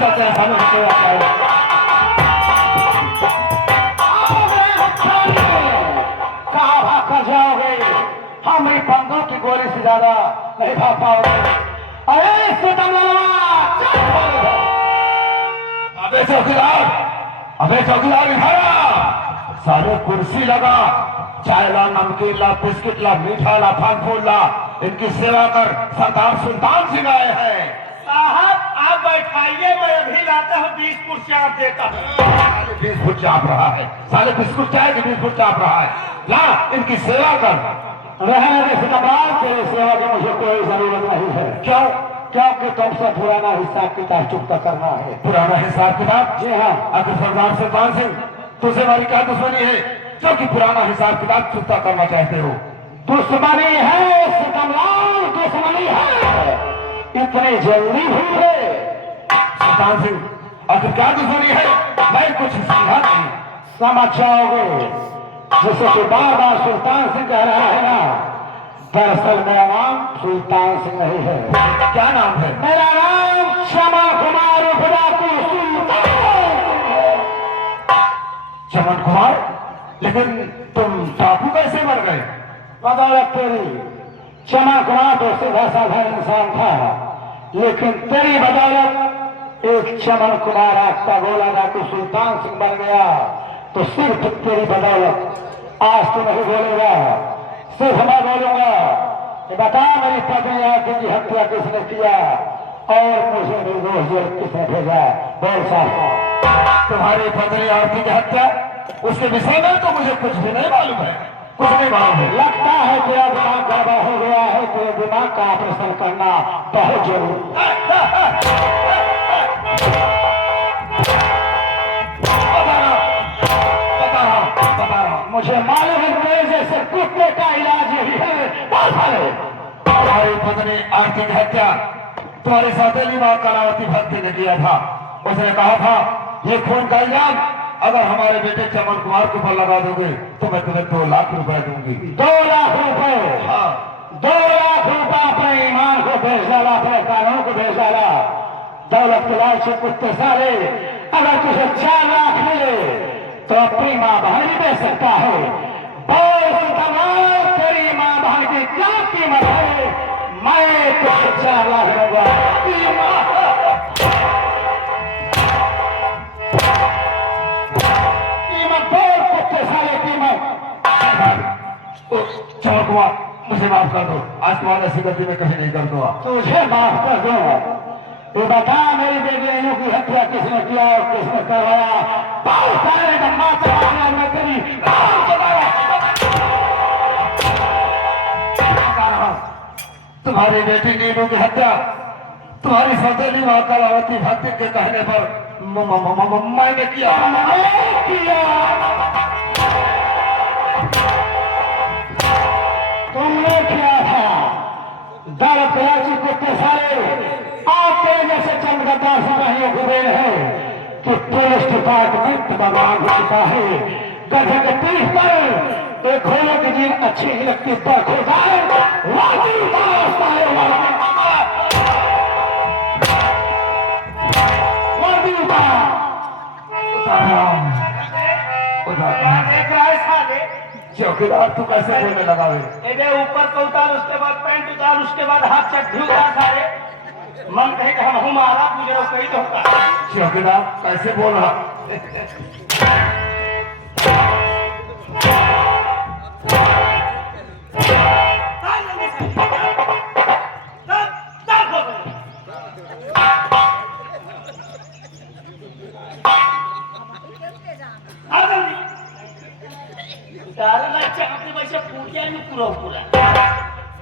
चलते हैं सामने से कहाँ भाग कर जाओगे? हमारी पंखों की गोली से ज्यादा नहीं भाग पाओगे। अरे सुतम अबे चौकीदार, अबे चौकीदार इधर सारे कुर्सी लगा, चाय ला, नमकीन ला, बिस्किट ला, मीठा ला, फल फूल ला, इनकी सेवा कर। सरदार सुल्तान सिंह आए हैं। साहब आप बैठाइए, मैं अभी लाता हूँ 20 फुट चाप देता हूँ। 20 फुट चाप रहा है साले, बिस्कुट चाय की 20 फुट चाप रहा है। ला इनकी सेवा कर। रहने दे सिकंदर, तेरी सेवा की मुझे कोई जरूरत नहीं है। क्यों? क्योंकि तुमसे पुराना हिसाब किताब चुकता करना है। पुराना हिसाब किताब? जी हाँ। अगर सरदार सुल्तान सिंह तुझसे हमारी क्या दुश्मनी है जो कि पुराना हिसाब किताब चुकता करना चाहते हो? दुश्मनी है सिकंदर, दुश्मनी है। इतनी जल्दी भूल गए? सुल्तान सिंह आखिर क्या दुश्मनी है? मैं कुछ समझा नहीं। समझ जाओगे जिसे कि बार बार सुल्तान सिंह कह रहा है ना। दरअसल मेरा नाम सुल्तान सिंह नहीं है। क्या नाम है? मेरा नाम क्षमा कुमार चमन कुमार। लेकिन तुम टापू कैसे मर गए? बदौलत तेरी। चमन कुमार तो सीधा साधा इंसान था, लेकिन तेरी बदौलत एक चमन कुमार आपका गोला डाकू सुल्तान सिंह बन गया। तो सिर्फ तेरी बदौलत आज तो नहीं बोलेगा, सिर्फ मैं बोलूंगा। बता मेरी पत्नी आदमी की हत्या किसने किया और मुझे निर्दोष जेल किसने भेजा? बोल साहब। तुम्हारी पत्नी आरती की हत्या, उसके विषय में तो मुझे कुछ भी नहीं मालूम है, कुछ नहीं मालूम है। लगता है तेरा दिमाग गड़बड़ हो गया है, तेरे दिमाग का ऑपरेशन करना बहुत जरूरी। मुझे मालूम है तेरे जैसे कुत्ते का इलाज यही है। तुम्हारी पत्नी आरती की हत्या तुम्हारी सौतेली मां कलावती भक्ति ने किया था। उसने कहा था ये खून का इल्जाम अगर हमारे बेटे चमन कुमार के ऊपर लगा दोगे तो मैं तुम्हें 2 लाख रुपए दूंगी। 2 लाख रुपए? हाँ। 2 लाख रुपए अपने ईमान को बेच डाला, अपने कानून को बेच डाला। दौलत के लालच से कुत्ते साले, अगर तुझे 4 लाख मिले तो अपनी माँ बहन भी दे सकता है। तेरी माँ बहन की क्या कीमत है? मैं तुझे 4 लाख दूंगा। कीमत बोल कुत्ते साले, कीमत। चमन कुमार मुझे माफ कर दो, आज तुम्हारी ऐसी गलती में कहीं नहीं कर दूंगा। तुझे माफ कर दो? तो बता मेरी बेटियों की हत्या किसने किया और किसने करवाया? बहुत सारे गम्मा तुम्हारी बेटी नीनू की हत्या तुम्हारी सौतेली मां कलावती भक्ति के कहने पर मैंने किया। तुमने किया था। दर कराची कुत्ते सारे आप तेरे जैसे चंद गद्दार सिपाहियों को दे रहे कि पुलिस डिपार्टमेंट बदनाम हो चुका है। गधे के पीठ पर एक घोड़े की जीन अच्छी नहीं लगती, पर खुदाए चौकीदार तू कैसे बोलने लगा? ऊपर को उतार, उसके बाद पैंट उतार, उसके बाद हाथ चड्ढी उतार सारे। मन कहे कि हम हमारा पूजा कही तो होता। चौकीदार कैसे बोल रहा?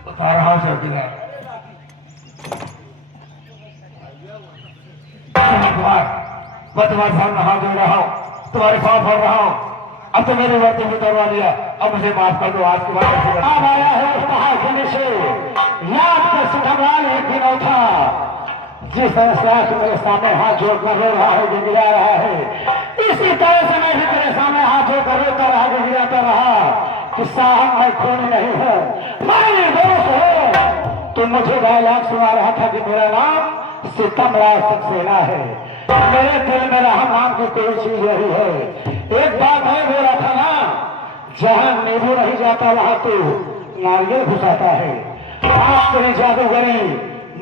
बता रहा हूँ चौकीदार। मैं तुम्हारे सामने हाथ जोड़ रहा हूँ, तुम्हारे पाँव भर रहा हूँ। अब तो मेरी वर्दी भी करवा लिया, अब मुझे माफ कर दो। आज के बाद अब आया है उस पहाड़ से याद कर सुखमलाल एक दिन उठा, जिस तरह से मेरे सामने हाथ जोड़कर रो रहा है, गिड़गिड़ा रहा है, इसी तरह से मैं भी तेरे सामने हाथ जोड़कर रोता रहा, गिड़गिड़ाता रहा कि साहब मैं खून नहीं हूँ, मैं निर्दोष हूँ। तो मुझे डायलॉग सुना रहा था कि मेरा नाम सितमलाल सक्सेना है। मेरे दिल में राम नाम की कोई चीज नहीं है। एक बात है, बोला था ना, जहां नींबू नहीं जाता वहां तो नारियल घुसाता है। आप तेरी जादूगरी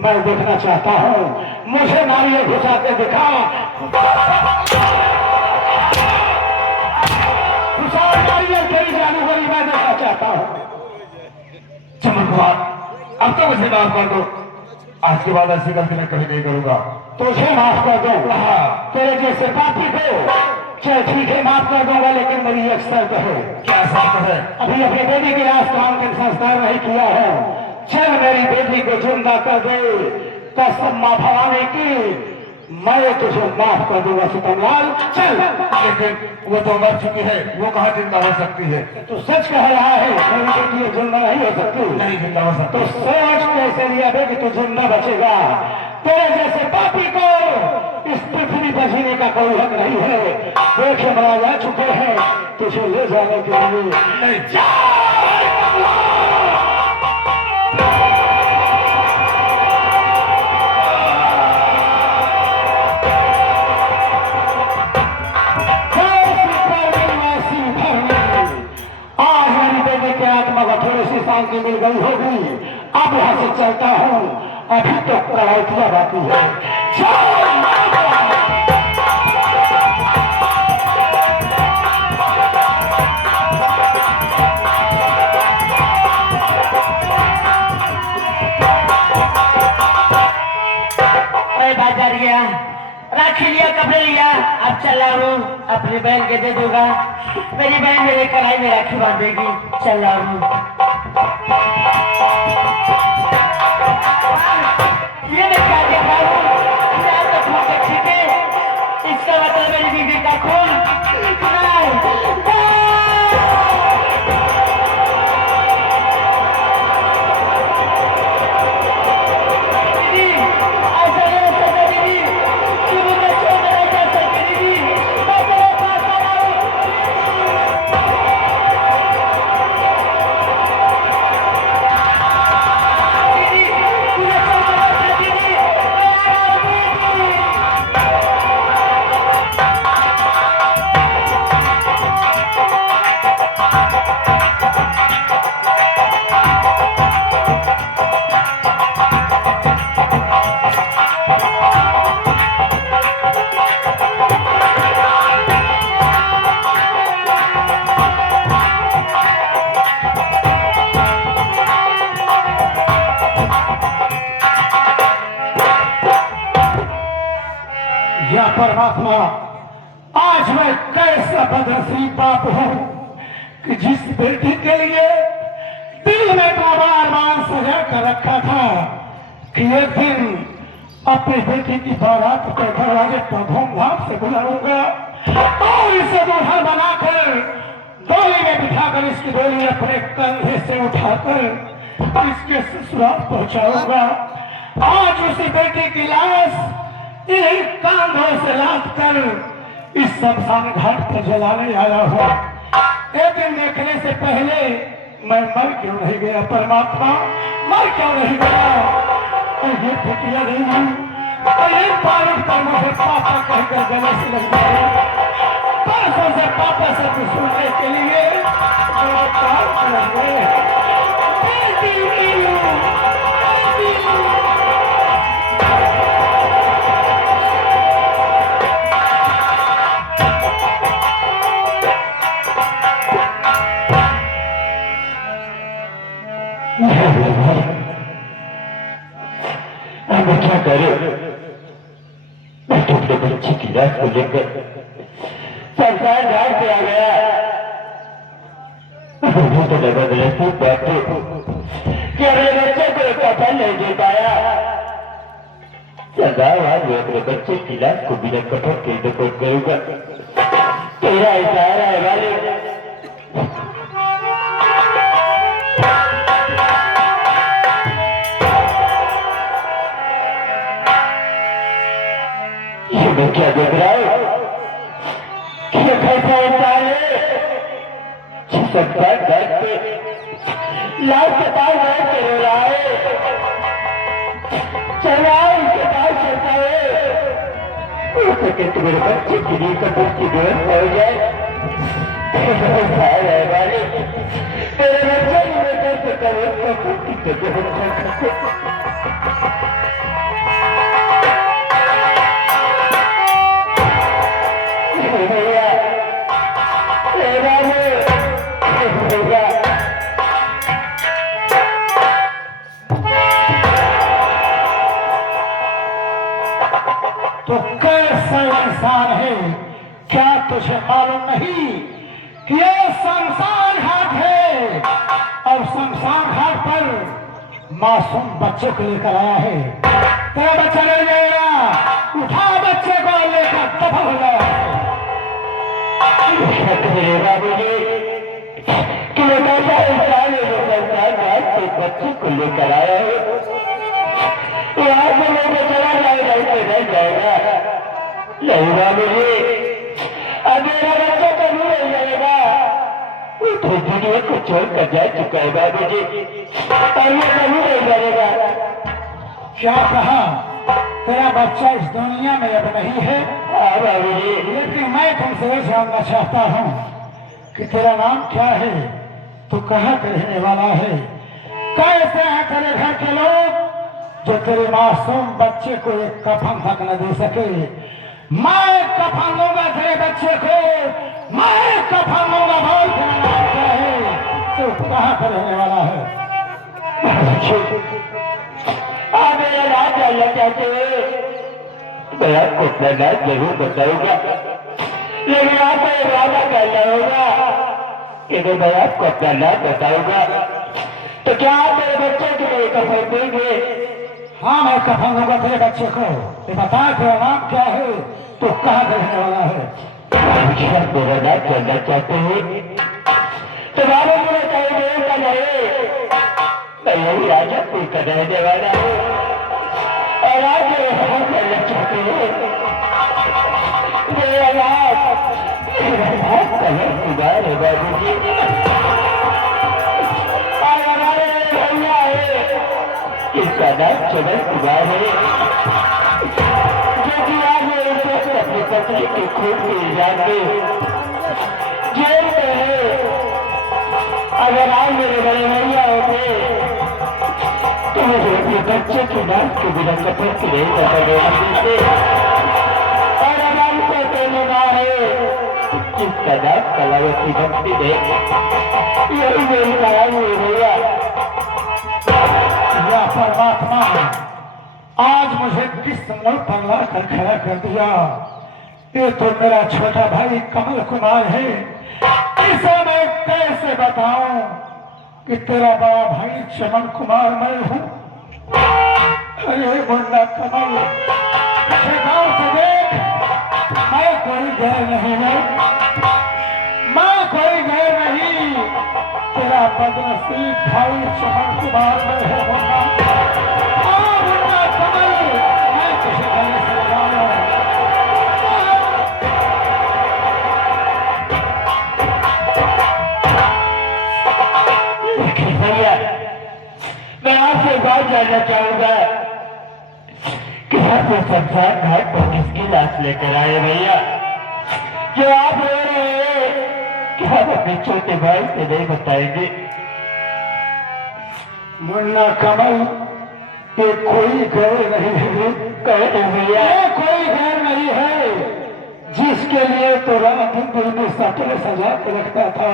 मैं देखना चाहता हूँ, मुझे नारियल घुसाते दिखा। घुसा नारियल, तेरी जादूगरी मैं देखना चाहता हूँ। चमत्कार, अब तो मुझे माफ कर दो। आज के बाद ऐसी गलती मैं कभी नहीं करूंगा। तुझे माफ कर दूं? तेरे जैसे पापी को चल ठीक है, माफ कर दूंगा, लेकिन मेरी एक शर्त है। क्या शर्त है? अभी अपनी बेटी के लाश का अंतिम संस्कार नहीं किया है। चल मेरी बेटी को जिंदा कर दे, कसम माँ भवानी की, मैं तुझे माफ कर दूंगा सुतमलाल। चल। लेकिन वो तो मर चुकी है, वो कहाँ जिंदा हो सकती है? तू सच कह रहा है मेरी बेटी जिंदा नहीं हो सकती? नहीं जिंदा हो सकती। तो सोच कैसे लिया बे कि तू जिंदा बचेगा? तेरे जैसे पापी को इस पृथ्वी पर जीने का कोई हक नहीं है। देखे मरा जा चुके हैं, तुझे ले जाने के लिए नहीं। आज मेरी बेटे की आत्मा को थोड़ी सी शांति मिल गई होगी। अब यहाँ से चलता हूँ, अभी तो प्रवृत्तियां बाकी है। बाजार गया, राखी लिया, कपड़े लिया, अब चला हूँ अपनी बहन के दे दूंगा। मेरी बहन मेरे कलाई में राखी बांधेगी। चला हूँ। ये मैं क्या देख रहा हूँ? तो खून देखी के, इसका मतलब मेरी बीवी का खून। या परमात्मा, आज मैं कैसा बदनसीब बाप हूँ कि जिस बेटी के लिए दिल में बार बार सजा कर रखा था कि एक दिन अपनी बेटी की बारात के दरवाजे पर धूमधाम से बुलाऊंगा और इसे दूल्हा बनाकर डोली में बिठाकर इसकी डोली अपने कंधे से उठाकर इसके ससुराल पहुंचाऊंगा। आज उसी बेटी की लाश इन कांधों से लाद कर इस शमशान घाट पर जलाने आया हूँ। लेकिन देखने से पहले मैं मर क्यों नहीं गया परमात्मा, मर क्यों नहीं गया? और ये बिटिया नहीं, और ये पानी पर मुझे पापा कहकर गले से लग गया। परसों से पापा से कुछ सुनने के लिए मेरे पास लग गए। मैं क्या करे? मैं तो अपने बच्चे की लाश को लेकर सरकार घाट पे आ गया। मुझे तो लगा मेरे खूब बात कि अपने बच्चे को कफन नहीं दे पाया। सरदार आज मैं अपने बच्चे की लाश को बिना कफन के दफन करूंगा। तेरा इशारा है वाले। मैं क्या देख रहा हूँ? ये कैसा इंसान है? सरदार घाट पे लाश के पास बैठ के रो रहा है। चला इसके पास चलता है। हो सके तो मेरे बच्चे के लिए कबूल की व्यवस्था हो जाए। तेरे बच्चे में कैसे करो कबूल की व्यवस्था भैया तो कैसा इंसान है, क्या तुझे मालूम नहीं कि ये शमशान घाट है और शमशान घाट पर मासूम बच्चे को लेकर आया है। तेरा बच्चा ले जाएगा, उठा बच्चे को लेकर दफा हो जाएगा। बच्चे को लेकर आया है, यहाँ से लोग चला जाएगा, इसे रह जाएगा। नहीं बाबू जी, अब मेरा बच्चा कभी रह जाएगा। वो तो दुनिया को छोड़कर जा चुका है बाबू जी, और ये कभी रह जाएगा। क्या कहा? तेरा बच्चा इस दुनिया में अब नहीं है। हाँ बाबू जी। लेकिन मैं तुमसे ये जानना चाहता हूँ कि तेरा नाम क्या है, तू कहाँ का रहने वाला है, कैसे हैं तेरे घर के लोग जो तेरे मासूम बच्चे को एक कफन तक न दे सके। मैं कफन लूंगा तेरे बच्चे को, मैं कफन लूंगा। बोल तेरा नाम क्या है, तू कहाँ का रहने वाला है? आप मेरा नाम जानना चाहते हो? मैं आपको अपना नाम जरूर बताऊंगा, लेकिन आपको ये वादा करना होगा कि मैं आपको अपना नाम बताऊंगा तो क्या आप मेरे बच्चे के लिए कफन देंगे? हाँ, मैं कफन लूंगा तेरे बच्चे को। ये बता तेरा नाम क्या है, तू कहाँ का रहने वाला है? मेरा नाम जानना चाहते हैं तो बाबू मुझे कहीं देर का नहीं, मैं यही राजापुर का रहने वाला हूँ और आज मेरे खबर करना चाहते हैं। मेरा नाम कलर कुमार है बाबू जी, और हमारे भैया है इसका नाम चमन कुमार है, जो कि आज मेरे दोस्त अपनी पत्नी के खून के इल्जाम में जेल में है। अगर आज मेरे बड़े भैया होते तो मुझे अपने बच्चे के नाम के बिना कपड़ के नहीं देते। और हमारी तो पहले माँ है जिसका नाम कलावती भक्ति है, यही मेरी कहानी है भैया। या परमात्मा, आज मुझे किस मोड़ पर लाकर खड़ा कर दिया। ये तो मेरा छोटा भाई कमल कुमार है, इसे मैं कैसे बताऊं कि तेरा बड़ा भाई चमन कुमार मैं हूँ। अरे मुन्ना कमल, मुझे गाँव से देख, मैं कोई गैर नहीं हूँ, मैं कोई गैर नहीं, तेरा बदनसीब भाई चमन कुमार मैं है। मुन्ना कमल, मैं तुझे गले से लगाऊं। भैया मैं आपसे बात जानना चाहूंगा कि आप लोग शमशान घाट पर किसकी लाश लेकर आए भैया? जो आप रो रहे हैं कि हम अपने छोटे भाई से नहीं बताएंगे। मुन्ना कमल, ये कोई गैर नहीं है, कहते भैया ये कोई गैर नहीं है जिसके लिए तो रात दिन दिल में सटल सजा के रखता था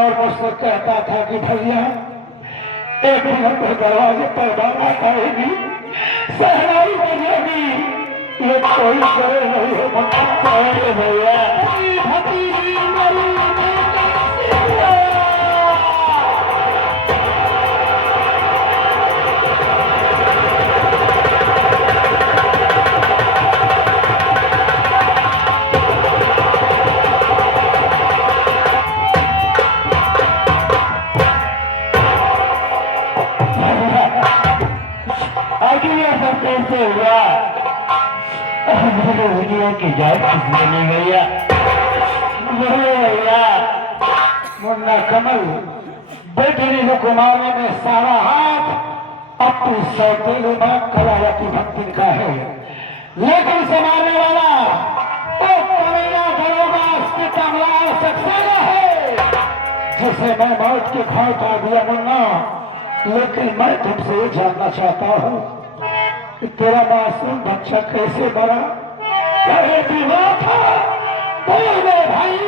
और मुझसे कहता था कि भैया एक दिन अपने दरवाजे पर बात आएगी, सहनाई बजेगी। ये कोई गैर नहीं है मुन्ना। कहते भैया भतीजी मेरी कैसे हुआ? दुनिया की जान किसने ली भैया? भैया मुन्ना कमल, बेटी हुकुमारी में सारा हाथ अपनी सौतेली मां कलावती भक्ति का है। लेकिन से मारने वाला तो कमीना दरोगा उसकी तमला सक्सेना है जिसे मैं मौत के घाव उतार दिया मुन्ना। लेकिन मैं तुमसे ये जानना चाहता हूँ कि तेरा मासूम बच्चा कैसे मरा? क्या ये बीमार था? बोल मेरे भाई,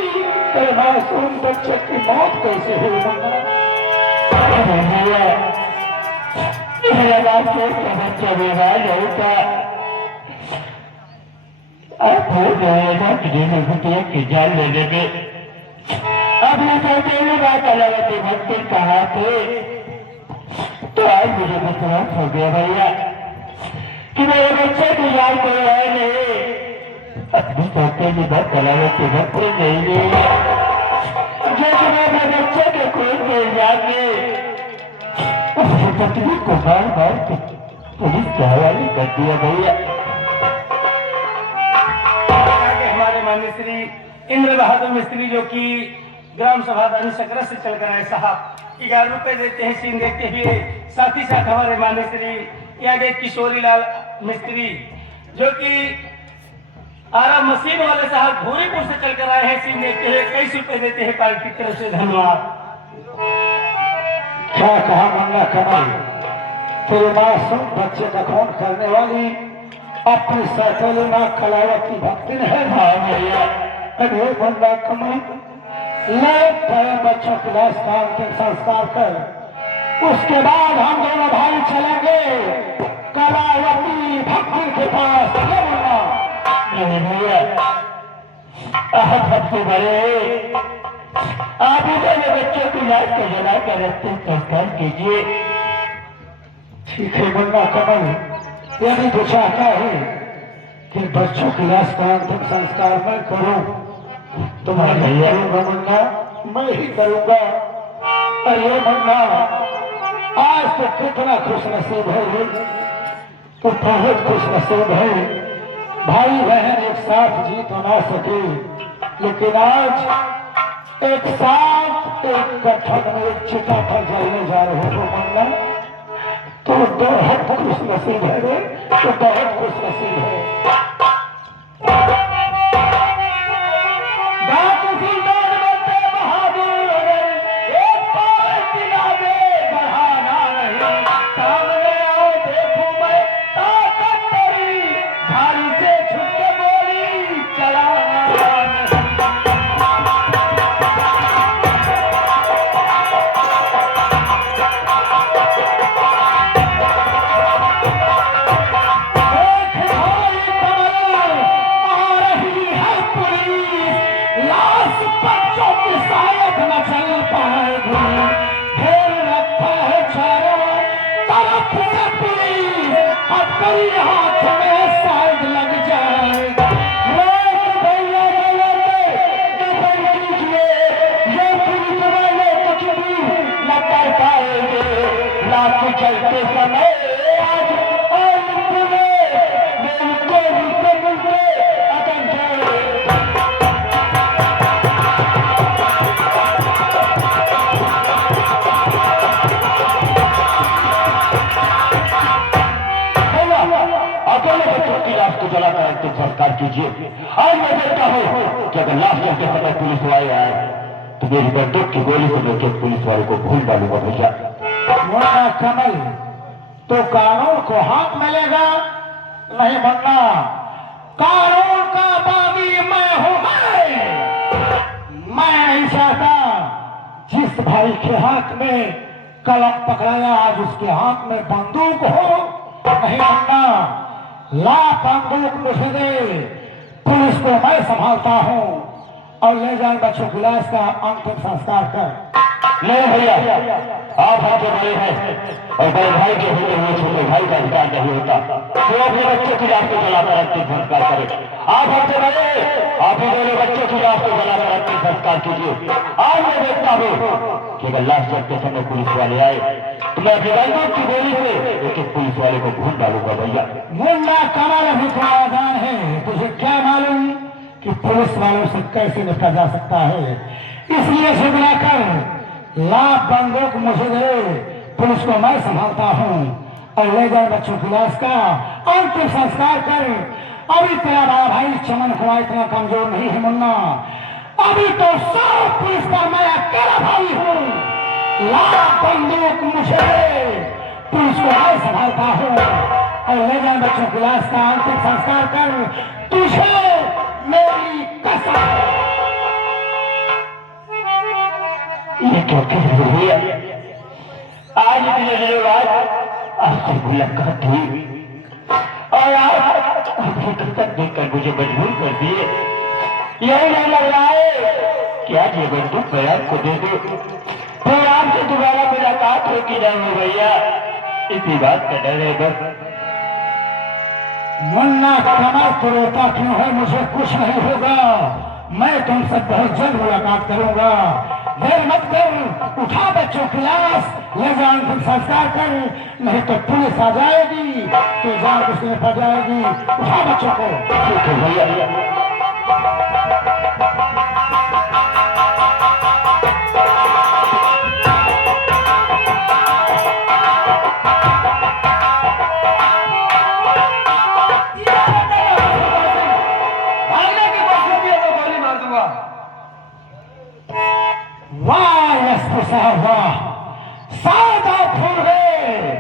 तेरे मासूम बच्चे की मौत कैसे हुई मुन्ना? मेरा बाप का बच्चा बीमार नहीं था। अब हो जाएगा कुटिया की जान ले लेंगे। अब ये कहते हुए बात अलावती भक्ति कहा थे तो आज मुझे विश्वास हो गया भैया कि मेरे बच्चे की जान कोई है नहीं। अपनी कहते हुए बात अलावती भक्ति नहीं है जो मेरे बच्चे के कोई मिल जाते उसकी पत्नी को बार बार पुलिस के हवाले कर दिया भैया। हमारे माननीय श्री इंद्र बहादुर मिस्त्री जो कि ग्राम सभा दानी सकरत से चल कर आए साहब 11 रुपए देते हैं सीन देखते हुए। साथ ही साथ हमारे माननीय श्री यहाँ के किशोरी लाल मिस्त्री जो कि आराम मशीन वाले साहब भूरीपुर से चल कर आए हैं सीन देखते हुए 21 रुपए देते हैं पार्टी की तरफ से। धन्यवाद। क्या कहा मुन्ना कमल? तेरे मासूम बच्चे का खून करने वाली अपनी सैकल मां कलावती भक्ति है। हाँ भैया। अरे मुन्ना कमल ले तेरे बच्चों के लाश का अंतिम संस्कार कर उसके बाद हम दोनों भाई चलेंगे कलावती भक्ति के पास। ले मुन्ना। नहीं भैया आप सबसे बड़े आप ही मेरे बच्चों की लाश को जला कर अंतिम संस्कार कीजिए। ठीक है मुन्ना कमल, यदि तो चाहता है कि बच्चों की लाश का अंतिम संस्कार मैं करूं तो मैं नहीं करूंगा मुन्ना, मैं ही करूंगा। अरे मुन्ना आज तो कितना खुश नसीब है, तो बहुत खुश नसीब है। भाई बहन एक साथ जी तो ना सके लेकिन आज एक साथ एक गठन में एक चिता पर जलने जा रहे हो मुन्ना। तो बहुत खुश नसीब है रे, तो बहुत खुश नसीब है। हाथ में साइड लग जाए चलते समय आज और अकेले बच्चों की लाश को जलाकर अंतिम संस्कार कीजिए। आज मैं देखता हूँ कि अगर लाश जलते समय पुलिस वाले आए तो मेरी बंदूक की गोली से लेकर पुलिस वाले को भूल डालूंगा भैया। मुन्ना कमल तो कानून को हाथ में लेगा नहीं मुन्ना, कानून का बागी मैं हूं। मैं नहीं चाहता जिस भाई के हाथ में कलम पकड़ाया आज उसके हाथ में बंदूक हो। नहीं मुन्ना, ला बंदूक मुझे दे, पुलिस को मैं संभालता हूँ और ले जाए बच्चों की लाश का अंतिम संस्कार कर। नहीं भैया आप हमसे बड़े हैं और बड़े भाई के होते हुए छोटे भाई का अधिकार नहीं होता तो अपने बच्चों की लाश को जलाकर अंतिम संस्कार करे। आप हमसे बड़े, आप ही दोनों बच्चों की लाश को जलाकर अंतिम संस्कार कीजिए। आज मैं देखता हूँ कि अगर लाश जलते समय पुलिस वाले आए तो मैं अपनी बंदूक की गोली से एक एक पुलिस वाले को भूल डालूंगा भैया। मुन्ना कमल अभी थोड़ा आसान है, तुझे क्या मालूम कि पुलिस वालों से कैसे निपटा जा सकता है। इसलिए सुधराकर ला बंदूक मुझे दे, पुलिस को मैं संभालता हूँ और ले जाए बच्चों की लाश का अंतिम संस्कार कर। अभी तेरा बड़ा भाई चमन कुमार इतना कमजोर नहीं है मुन्ना। अभी तो सब पुलिस का मैं अकेला भाई हूँ। लाख बंदूक मुझे दे, पुलिस को मैं संभालता हूँ और ले जाए बच्चों की लाश का अंतिम संस्कार कर तुझे मेरी कसम। ये क्या कह रही है? आज इतने दिनों बाद आपसे मुलाकात हुई और आप हकीकत देखकर मुझे मजबूर कर दिए। यही नहीं लग रहा है कि आज ये बंदूक मैं आपको दे दूं, फिर आपसे दोबारा मुलाकात होगी ना हो भैया, इसी बात का डर है बस। मुन्ना कमर तो रोता क्यों है? मुझे कुछ नहीं होगा, मैं तुमसे बहुत जल्द मुलाकात करूंगा। देर मत कर, उठा बच्चों की लाश, ले जाओ तुम संस्कार कर, नहीं तो पुलिस आ जाएगी तो जान उसमें पड़ जाएगी। उठा बच्चों को। ठीक है भैया। भागने की कोशिश की तो गोली मार दूंगा। वाह एसपी साहब वाह, सादा फूल गए।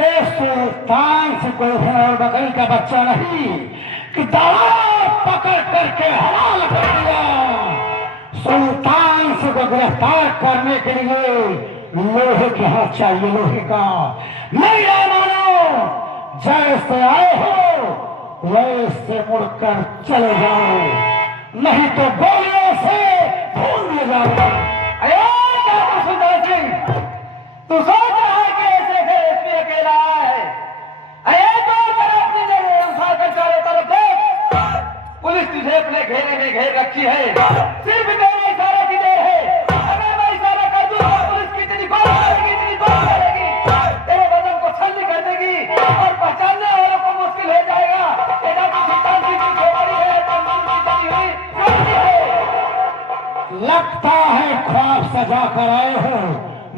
ए सुल्तान से कोई भेड़ बकरी का बच्चा नहीं कि दवा पकड़ करके हलाल कर दिया। सुल्तान से को गिरफ्तार करने के लिए लोहे के हाथ चाहिए, लोहे का। नहीं मानो, जैसे आए हो वैसे मुड़कर चले जाओ, नहीं तो गोलियों से भूल ले जाओ। सुल्तान सिंह, तू सोच रहा है कि ऐसे घर एसपी अकेला है? अरे तो अपनी जगह उठा कर चारों तरफ देख, पुलिस तुझे अपने घेरे में घेर रखी है। सिर्फ मेरे इशारे की देर है। अगर मैं इशारा कर दूं तो पुलिस कितनी गोली मारेगी, इतनी गोली मारेगी, तेरे बदन को छलनी कर देगी और पहचानने वालों को मुश्किल हो जाएगा। तेरा तो सुल्तान सिंह की खोपड़ी है, तंदूर की तली हुई रोटी है। लगता है ख्वाब सजा कर आए हो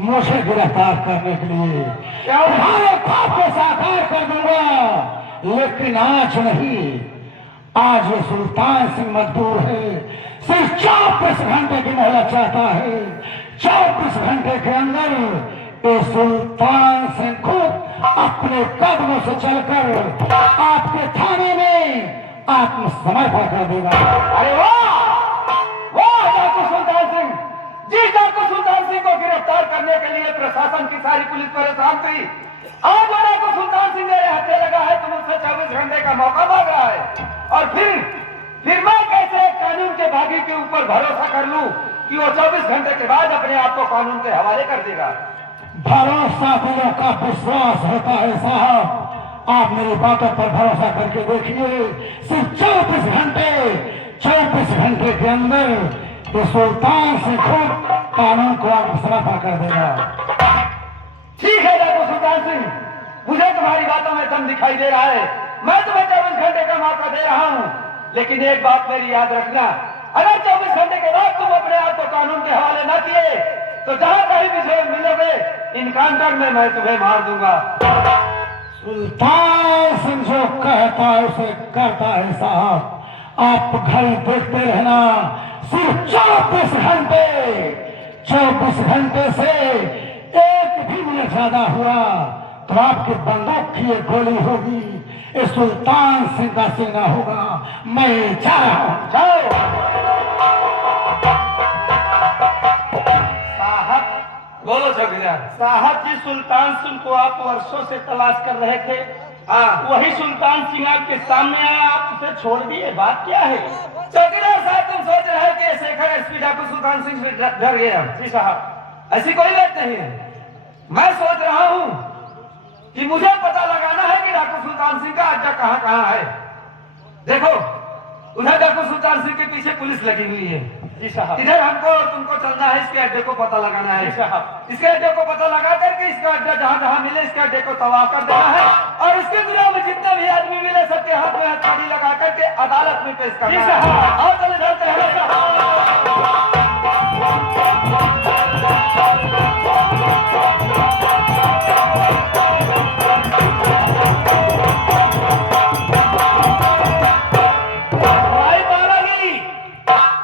मुझे गिरफ्तार करने के लिए। तुम्हारे ख्वाब को साकार कर दूंगा, लेकिन आज नहीं। आज ये सुल्तान सिंह मजबूर है, सिर्फ 24 घंटे की मोहलत चाहता है। 24 घंटे के अंदर ये सुल्तान सिंह खुद अपने कदमों से चलकर आपके थाने में आत्मसमर्पण कर देगा। अरे वाह वाह डाकू सुल्तान सिंह, जिस डाकू सुल्तान सिंह को गिरफ्तार करने के लिए प्रशासन की सारी पुलिस परेशान थी, आज वो डाकू सुल्तान सिंह मेरे हत्थे लगा है। तुम उससे 24 घंटे का मौका मांग रहा है और फिर मैं कैसे कानून के बागी के ऊपर भरोसा कर लूं कि वो 24 घंटे के बाद अपने आप को कानून के हवाले कर देगा? भरोसा दिलों का विश्वास होता है साहब। आप मेरी बातों पर भरोसा करके देखिए, सिर्फ 24 घंटे के अंदर ये सुल्तान से खुद कानून को आत्मसमर्पण कर देगा। ठीक है डाकू सुल्तान सिंह, मुझे तुम्हारी बातों में दम दिखाई दे रहा है। मैं तुम्हें 24 घंटे का मौका दे रहा हूं, लेकिन एक बात मेरी याद रखना, अगर 24 घंटे के बाद तुम अपने आप को कानून के हवाले न किए तो जहां कहीं भी जो मिलोगे इनकाउंटर में मैं तुम्हें मार दूंगा। सुल्तान सिंह जो कहता है उसे करता है साहब। आप घर देखते रहना, सिर्फ 24 घंटे से एक भी मिनट ज्यादा हुआ तो आपकी बंदूक की एक गोली होगी, ये सुल्तान सिंह का सीना होगा। मैं जा रहा हूं, जाओ। साहब बोलो चौकीदार साहब जी, सुल्तान सिंह को आप वर्षों से तलाश कर रहे थे। वही सुल्तान सिंह आपके सामने आया, आप उसे छोड़ दिए, बात क्या है? चौकीदार साहब, तुम सोच रहे हैं कि शेखर एसपी डाकू सुल्तान सिंह से डर गया? जी साहब, ऐसी कोई बात नहीं है। मैं सोच रहा हूँ कि मुझे पता लगाना है कि डाकू सुल्तान सिंह का अड्डा कहाँ है। देखो उधर डाकू सुल्तान सिंह के पीछे पुलिस लगी हुई है। जी साहब, इधर हमको और तुमको चलना है, इसके अड्डे को पता लगाना है। साहब, इसके अड्डे को पता लगा करके इसका अड्डा जहाँ मिले इसके अड्डे को तबाह कर देना है और इसके गुलाम में जितने भी आदमी मिले सबके हाथ में हथकड़ी लगा करके अदालत में पेश करना है। और चले जाते हैं।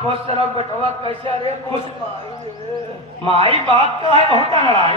खुश रहो बेटवा कैसे रे खुश माई बात तो है बहुत लड़ाई